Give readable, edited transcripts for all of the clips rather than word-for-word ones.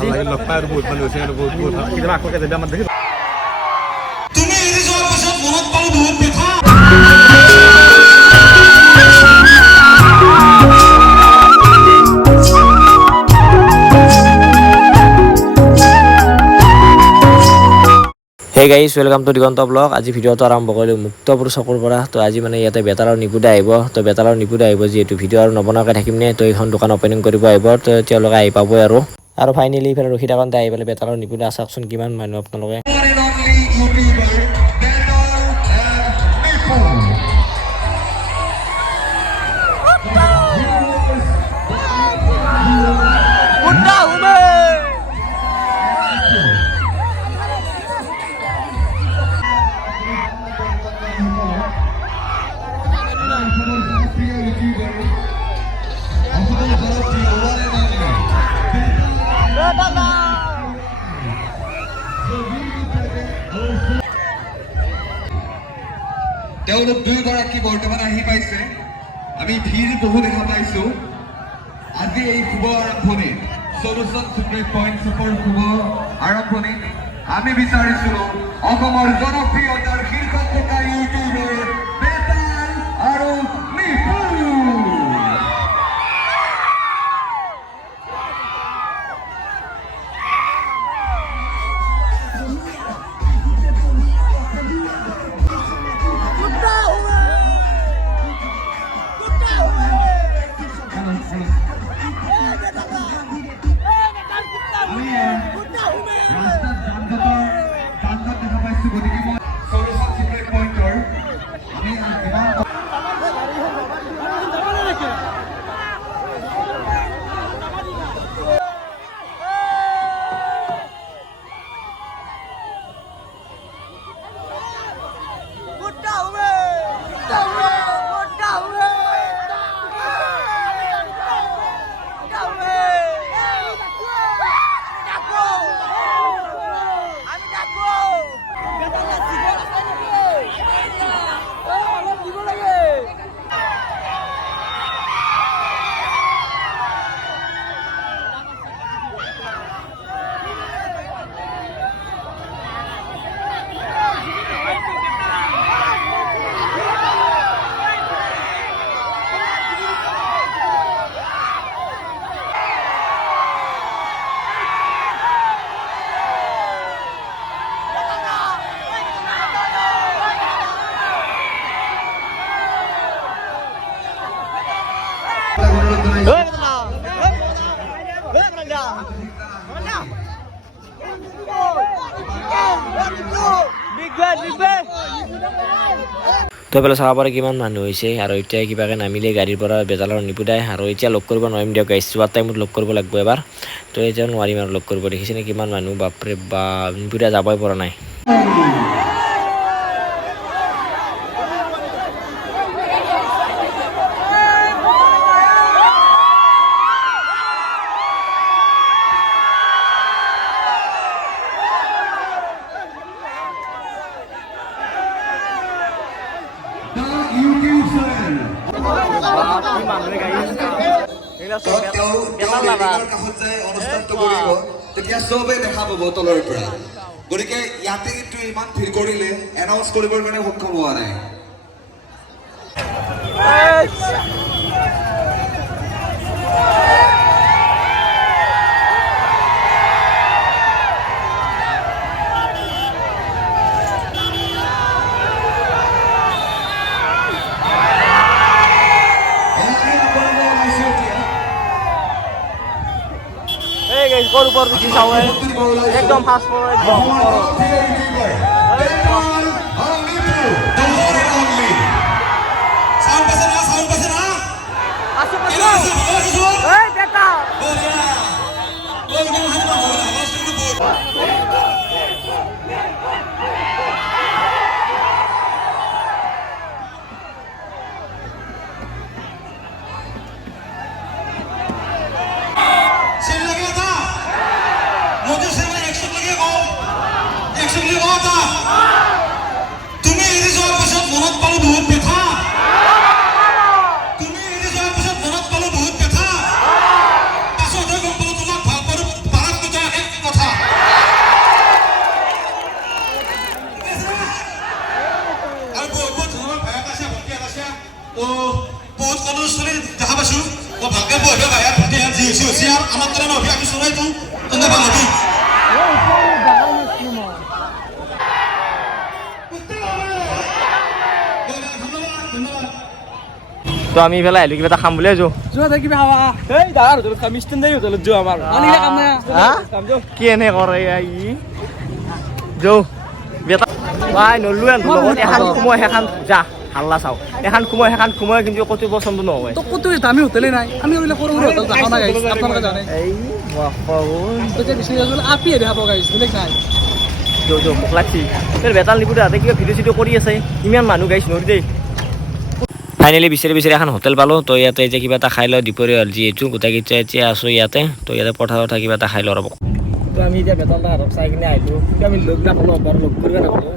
লগ পাই আৰু বহুত মানুহ হৈছে আৰু বহুত বহুত কেতিয়াবা আকৌ কেতিয়াবা আমাৰ দেখি তুমি এৰি যোৱাৰ পাছত মনত পালো বহুত কথা। Hey guys welcome to Diganta blog. আজি ভিডিঅ'টো আৰম্ভ কৰিলোঁ মুক্তপুৰ চকুৰ পৰা। তো আজি মানে ইয়াতে বেতাল আৰু নিপুদা আহিব। তো বেতাল আৰু নিপুদা আহিব যিহেতু ভিডিঅ' আৰু নবনোৱাকৈ থাকিম নে, তো এইখন দোকান অপেনিং কৰিব আহিব। তো তেওঁলোকে আহি পাবই আৰু ফাইনেলি ইফালে ৰখি থাকোঁতে আহি পেলাই বেতাল আৰু নিপুদা চাওকচোন কিমান মানুহ আপোনালোকে। তেওঁলোক দুইগৰাকী বৰ্তমান আহি পাইছে। আমি ভিৰ বহু দেখা পাইছো। আজি এই শুভ আৰম্ভণি সলিউশন সিক্ৰেট পইণ্টছৰ শুভ আৰম্ভণি আমি বিচাৰিছো অসমৰ জনপ্ৰিয়তাৰ শীৰ্ষত থকা ইউটিউবৰ বেতাল আৰু নিপু। তো এইফালে চাব পাৰে কিমান মানুহ হৈছে আৰু এতিয়া কিবাকে নামিলে গাড়ীৰ পৰা বেতাল আৰু নিপুদাই আৰু এতিয়া লগ কৰিব নোৱাৰিম দিয়ক গাইজ। যোৱাৰ টাইমত লগ কৰিব লাগিব এবাৰ। তো এতিয়া নোৱাৰিম আৰু লগ কৰিব। দেখিছেনে কিমান মানুহ, বাপৰে বা নিপুদা যাবই পৰা নাই। তেতিয়া চবেই দেখা পাব তলৰ পৰা। গতিকে ইয়াতে কিন্তু ইমান ভিৰ কৰিলে এনাউন্স কৰিবৰ কাৰণে সক্ষম হোৱা নাই। একদম ফাষ্ট তুমি এৰি যোৱাৰ পাছত মনত পালো বহুত কথা। পাছত গম পালো তোমাক ভাল পাৰো পাৰাত আর আমার তারা নবী আমি শুনাই তো তোমরা ভালো কি তো আমি ফেলা আহিলো কিবা এটা খাম বুলি আছো কি এনে কৰে ই যৌ বেটা বাই নলো লগত এখন সোমাই সেইখন যা হাল্লা চাও এখন সোমাই কিন্তু কত পছন্দ নহয় তো কত দামি হোটেলে নাই আমি ওইলা করো হোটেল দেখা না গাইস আপনারা জানেন এই বাপাউন তো যে বিষয় হলো আপি দেখাব গাইস বলে খাই যৌ মোক লাগছি তোৰ বেতাল নিপুতে হাতে কিবা ভিডিঅ' চিডিঅ' কৰি আছে ইমান মানুহ গাইছ নৰি দেই ফাইনেলি বিচাৰি এখন হোটেল পালোঁ তো ইয়াতে যে কিবা এটা খাই লওঁ দুপৰীয়া হ'ল যিহেতু গোটেইকেইটা এতিয়া আছোঁ ইয়াতে তো ইয়াতে পথাৰত কিবা এটা খাই লওঁ ৰ'ব তো আমি এতিয়া বেতাল হাতত চাই কিনে আহিলোঁ আমি লগ নাপালোঁ বাৰু লগ কৰিব নাপালোঁ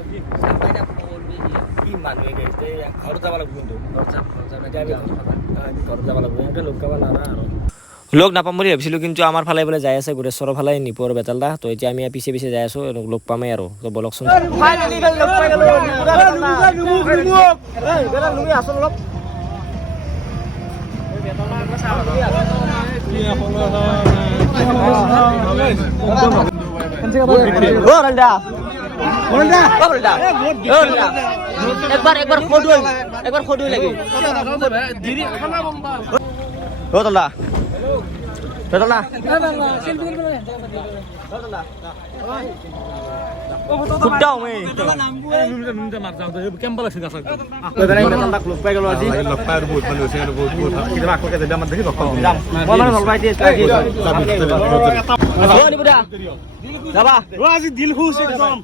কি মানুহে গাইছে ঘৰত যাব লাগিব কিন্তু ঘৰত যাব লাগিব এনেকৈ লগ পাব নোৱাৰা আৰু লগ নাপাম বুলি ভাবিছিলোঁ কিন্তু আমাৰ ফালে বোলে যাই আছে গোৰেশ্বৰৰ ফালে নিপুৰ বেতালদা তো এতিয়া আমি পিছে পিছে যাই আছোঁ লগ পামেই আৰু তো বলকচোন একবাৰ খোদুই লাগে বেতালদা বেতালদা খুদাও মে লগ পাই আৰু বহুত মানুহ হৈছে আৰু বহুত কেতিয়াবা আকৌ কেতিয়াবা আমাৰ দেখি লগ পাওঁ যাবা আজি দিল খুশ একদম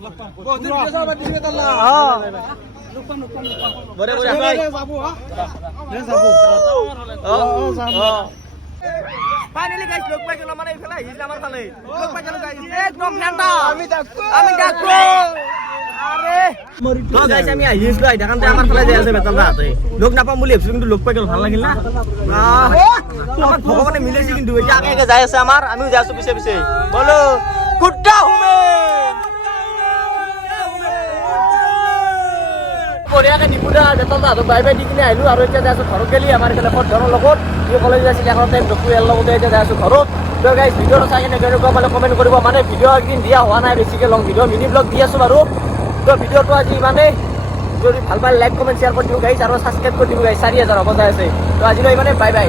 ফাইনালি গাইস লগ পাই গেল মানে এইফালে আহিছে আমাৰ ফালে লগ পাই গেল গাইস একদম ঠান্ডা আমি ডাকো আৰে তো গাইস আমি আহিছো আই দেখানতে আমাৰ ফালে যাই আছে বেতালদা হাতে লগ নাপাম বুলি ভাবিছিলো কিন্তু লগ পাই গেল ভাল লাগিল না আমাৰ ভগৱানে মিলাইছে কিন্তু এতিয়া আগে যাই আছে আমাৰ আমিও যাই আছো পিছে পিছে বলো কুট্টা হুমে বঢ়িয়াকে নিপুদা বেতালদা হাতত বাই বাই দি কিনে আহিলো আৰু এতিয়া যাই আছো ঘৰত গেলি আমাৰ এইফালে ধনৰ লগত কলেজ আছিল এখন টাইম ডক্টৰ ইয়াৰ লগতে এতিয়া যাই আছোঁ ঘৰত তো গাইছ ভিডিঅ'টো চাই কিনে কেনেকুৱা পালে কমেণ্ট কৰিব মানে ভিডিঅ' একদিন দিয়া হোৱা নাই বেছিকৈ লং ভিডিঅ' মিনি ব্লগ দি আছোঁ বাৰু তো ভিডিঅ'টো আজি ইমানেই যদি ভাল পালে লাইক কমেণ্ট শ্বেয়াৰ কৰি দিব গাইছ আৰু ছাবস্ক্ৰাইব কৰি দিব গাইছ 4000 হ'ব যাই আছে তো আজিলৈ ইমানে বাই বাই